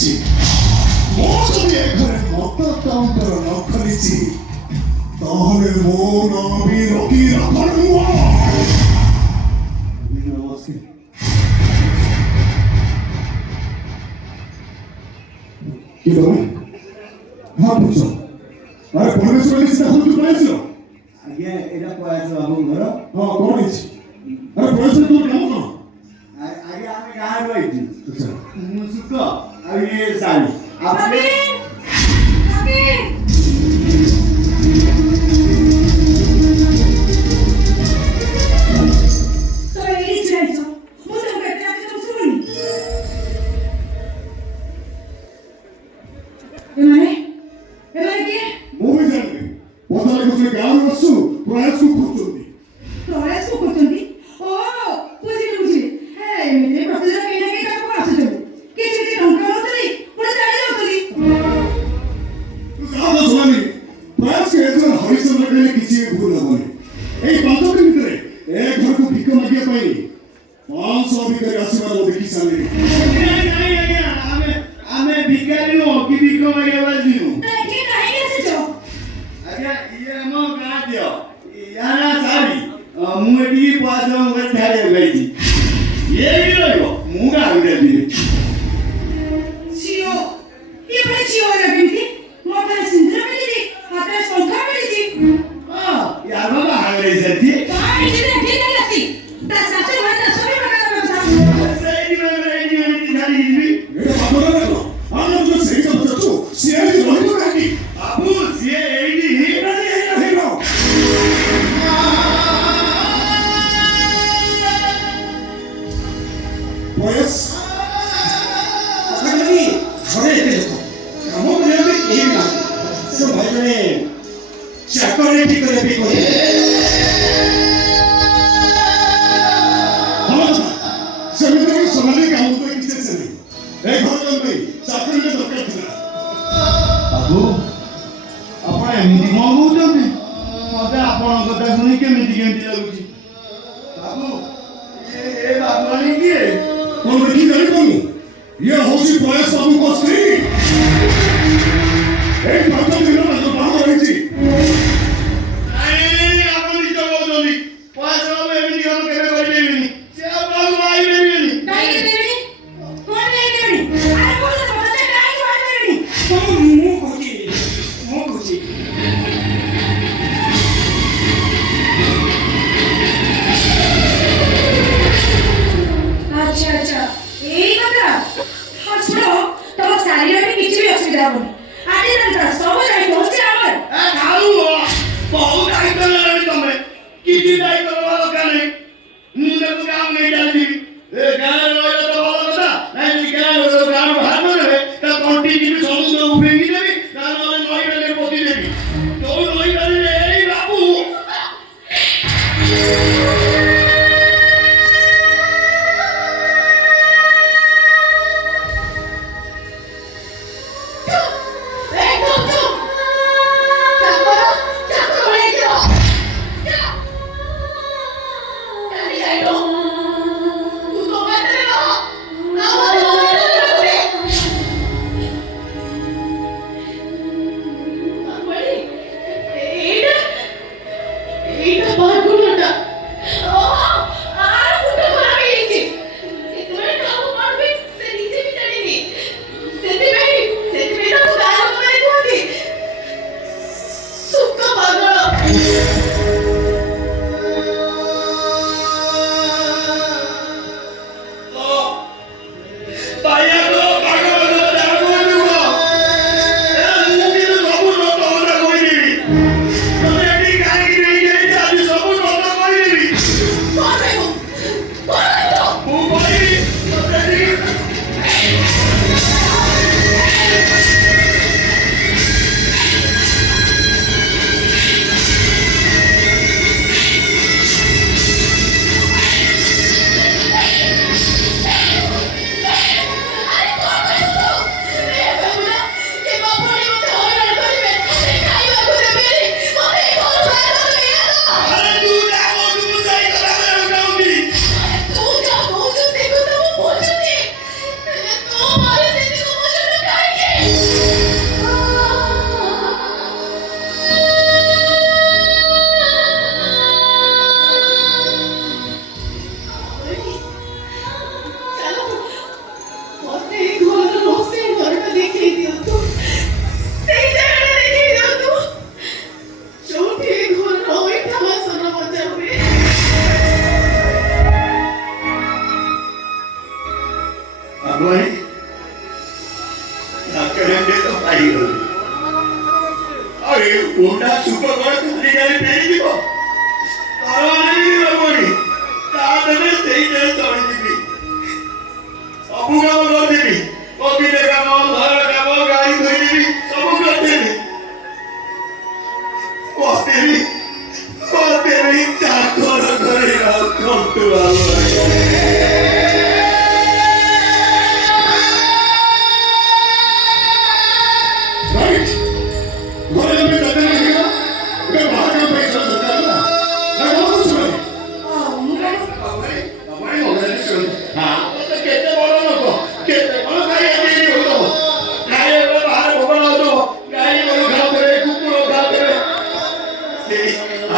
ଅଛି ମୋ ଯଦି ଏ ଘରେ ମତ କାଉଣ୍ଟର ନ ଖୋଲିଛି ତାହେଲେ ମୋ ନାଁ ବି ରକି ରାଫର ନୁହଁ। কি তুমি হ্যাঁ বুঝছো আরে পরে শুনে সিধা হুজুর পড়াইছো আগে এটা পড়াইছো বাবু ঘর হ্যাঁ পড়াইছি আরে পড়াইছো তোর নাম কোন আগে আমি গাঁর রইছি আচ্ছা মুসুক আর ইয়ে সালি আপনি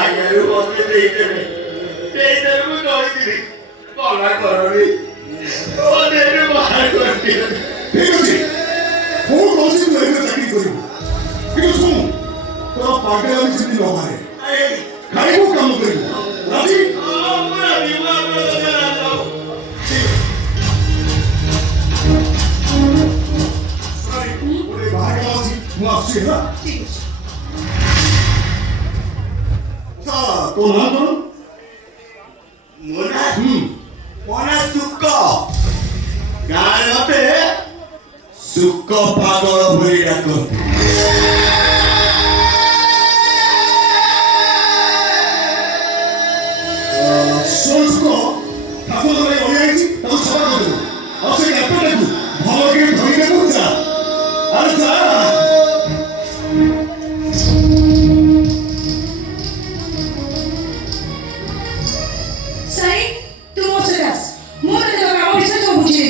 ଆଜ୍ଞାରୁ ମୋତେ ଦେଇଦେବେ ଦେଇଦେବେ ମୁଁ କହିଥିଲି ମନା କରନି ମୋତେ ବାହାର କରିଦିଅ ଠିକ ଅଛି ମୁଁ କହୁଛି ତୁ ଏବେ ଚାକିରି କରିବୁ କିନ୍ତୁ ଶୁଣ ତୋର ପାଗଳ ବି ସେମିତି ନ ମାରେ ଖାଇବୁ କାମ କରିବୁ ରାଜି ଗୋଟେ ବାହାର କାମ ଅଛି ମୁଁ ଆସୁଛି ହେଲା ତୋ ନାଁ କଣ ମୋନା ମୋନା ସୁକ ଗାଁରେ ମତେ ସୁକ ପାଗଳ ବୋଲି ଡାକନ୍ତି ଶୁଣ ଶୁଣ ଠାକୁର